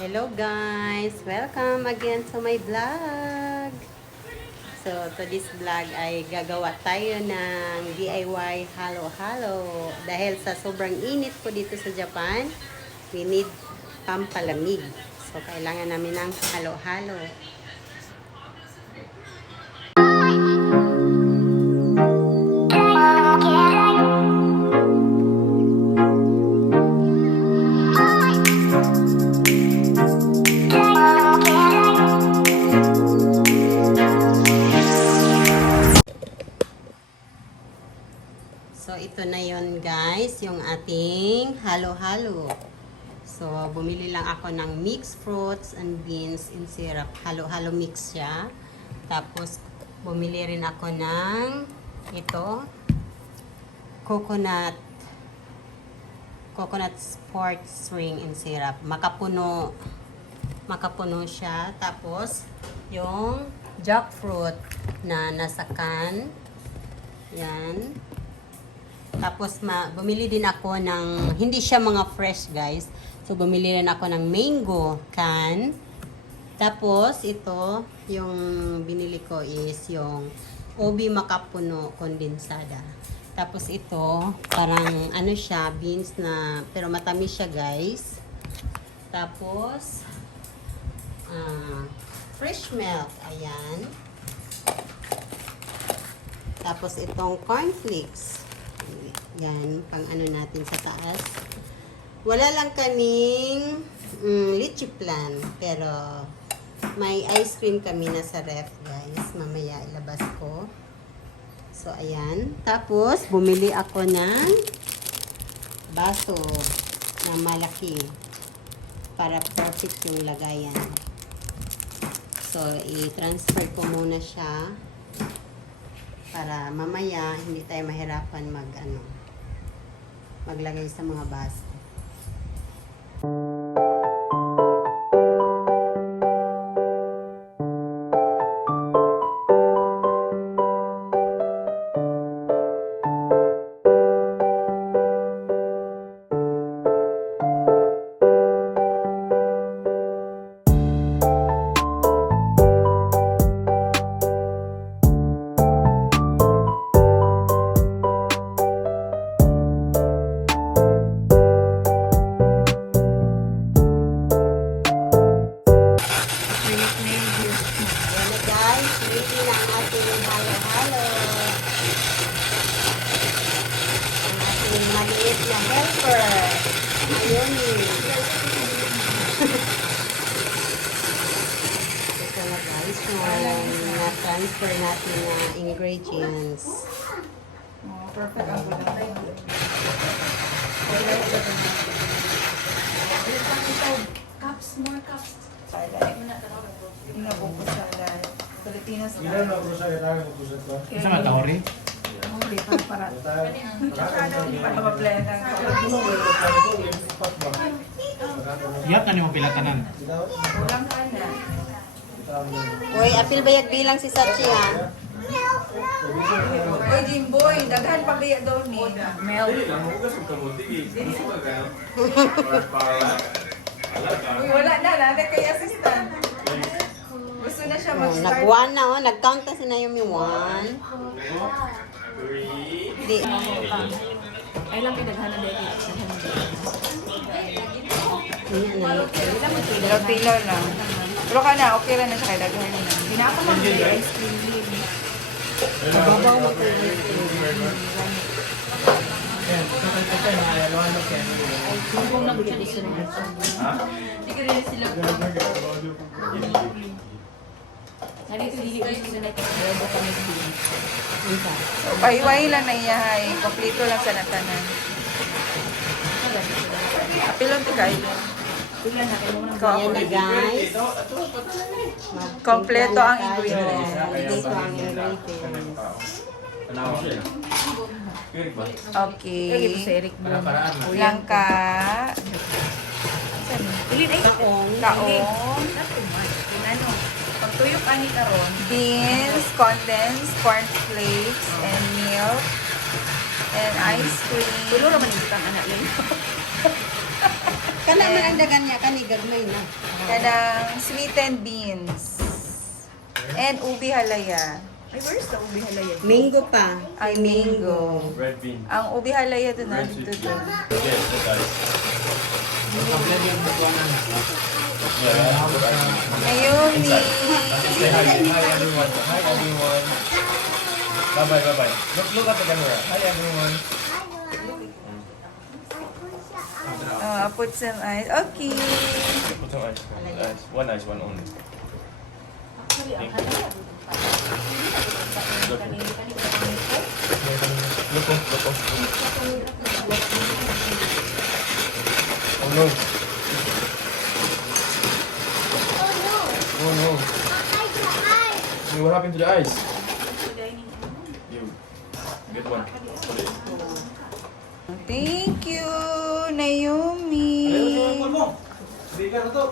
Hello guys! Welcome again to my vlog! So, to this vlog ay gagawa tayo ng DIY halo-halo. Dahil sa sobrang init po dito sa Japan, we need pampalamig. So, kailangan namin ng halo-halo. Ito na yon guys, yung ating halo-halo. So, bumili lang ako ng mixed fruits and beans in syrup. Halo-halo mix siya. Tapos, bumili rin ako ng ito, coconut coconut sports ring in syrup. Makapuno. Makapuno siya. Tapos, yung jackfruit na nasa can. Yan. Tapos ma bumili din ako ng hindi siya mga fresh guys. So bumili rin ako ng mango can. Tapos ito yung binili ko is yung Obi Makapuno kondensada. Tapos ito parang ano siya beans na pero matamis siya guys. Tapos ah, fresh milk ayan. Tapos itong cornflakes. Yan, pang ano natin sa taas. Wala lang kaming mm, litchi plan, pero may ice cream kami na sa ref, guys. Mamaya ilabas ko. So, ayan. Tapos, bumili ako ng baso na malaki para perfect yung lagayan. So, i-transfer ko muna siya para mamaya hindi tayo mahirapan mag ano maglagay sa mga baso. Na-transfer natin na ingredients. Oh, perfect ang gulay. Cups, more cups. Inaboko sa lahat. Pilipinas na. Ilan na urusan yung tawag ng urusan to? Isa nga taori? Hindi pa para. Para ma-blend ang Iyap na ni mo pilatanan. Kulang ka na. Uy, apil bayag bilang si Sachi ha. Uy, Jimboy, daghan pa kaya daw ni. Mel. Uy, wala na. Nada kay assistant. Gusto na siya mag-start. nag-one na oh, nag-count na si Naomi one. Di. Ay lang pinaghanan dahil pinaghanan Ayan na. Tilo-tilo lang. Pero ka na, okay lang na siya kay daghan na. Pinakamang ice cream leaf. Mababaw mo po Hindi ko rin sila. Sabi ko, hindi ko sila nagkakaroon kami sa Pahiwahi lang na iya, hay. Kompleto lang sa natanan. Apilon ti kayo. Ayan na guys. Kompleto ang ingredients. Kompleto ang ingredients. Okay. Mo. Langka. Ilin ay. Kaong. Kaong. Ano? Pagtuyok ani karon. Beans, condensed, corn flakes, and milk. And ice cream. Tulo naman yung anak yun. Kana man ang dagan niya, kani gagmay na. Kanang sweetened beans. And ubi halaya. Ay, where's the ubi halaya? Mango pa. Ay, mango. Red bean. Ang ubi halaya doon na Red dito sweet doon. bean. Yes. Kaplan yung butuanan na. Yeah, that's what I mean. Ayumi. Say hi, hi everyone. Hi everyone. Bye bye, bye bye. Look, look at the camera. Hi everyone. Oh, put some ice. Okay. Put some ice. Ice. One ice, one only. Actually, ang. Look, Kanina, kanina. look, look, look. Oh no. Oh no. Hey, what happened to the ice? You. Get one. Bigyan na to.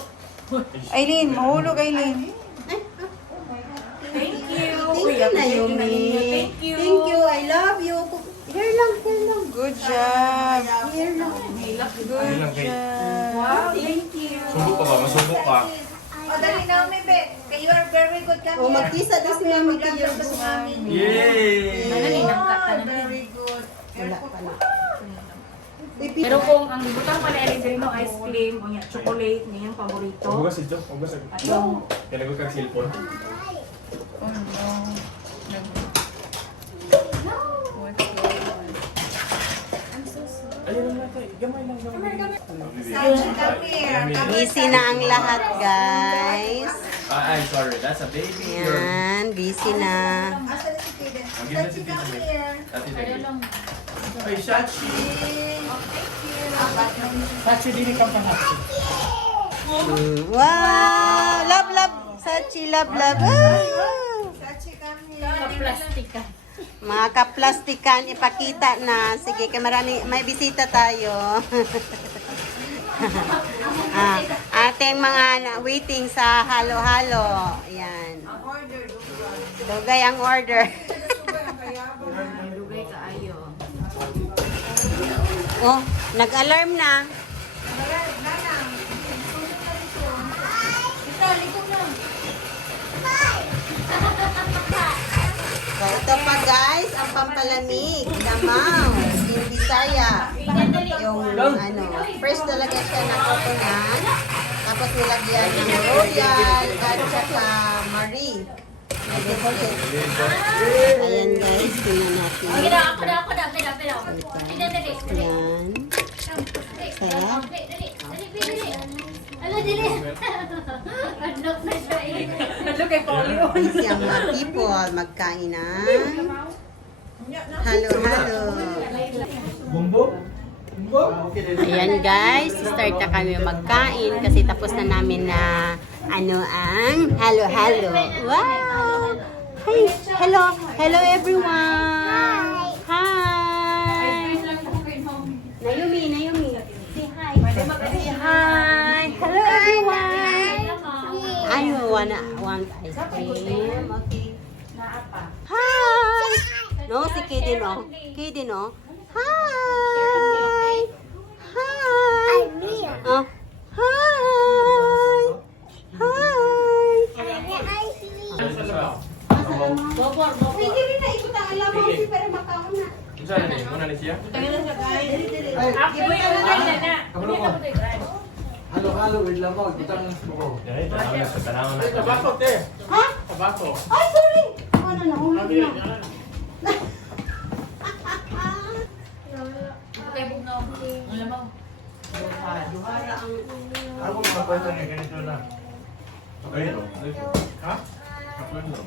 Aileen, mahulog Aileen. Thank you. Thank you, Naomi. Thank you. Thank you. I love you. Here lang, here lang. Good job. Here lang. Good job. Wow, thank you. Sumbok pa ba? Masubok pa. Oh, dali Naomi, be. You are very good. Come O, magkisa doon si Mami. Yay! Ka, Oh, very good. Wala pa na. Pero kung ang butang pala Alexandrino ice cream, o niya, chocolate, niya yung paborito. Hugas ito. Hugas ito. At yung Kailangan kang cellphone. Oh no. Busy na ang lahat, guys. Ah, ay, sorry. That's a baby. Yan, busy na. Asa na si Tiden? I'll give that to Sachi, come Tita. here. Ate, Ano thank you. lang, Ay, Shachi! Sachi, dili ka pa natin. Mm, Wow! Love, love. Sachi, love, love. Ah! Sachi, come here. plastika. Mga kaplastikan, ipakita na. Sige, kay marami, may bisita tayo. ah, ating mga na- waiting sa halo-halo. Ayan. Dugay ang order. oh, nag-alarm na. So, ito pa guys, ang pampalamig. Lamaw. Yung Bisaya. Yung ano, first talaga siya na coconut. Tapos nilagyan ng royal at saka marie. Ayan guys, tingnan natin. Ayan. Sarap. Dali, dali, dali, dali. Ano, na siya eh. Ano kay Polio? Busy ang mga people magkain ng halo-halo. Bumbo? Bumbo? Ayan guys, start na kami magkain kasi tapos na namin na ano ang halo-halo. Wow! Hi! Hello! Hello everyone! Hi! Nayumi, Nayumi. Say hi. Say hi. Hello everyone! I wanna want ice cream. Okay. Hi! No, si Kaden no. Kaden no. Hi! Hi! Oh. Hi! Hi! Pwede rin na ikot ang alam mo si para makaon na. Saan na Muna na siya? Halo-halo, with lamog. Butang buko. Dahil, tanaw na sa tanaw na. Tabako, te. Ha? Tabako. Ay, sorry! Ano na, hulog na. Mo. Ako kwento niya, ganito na. Oh. Ha? Kaplan lang.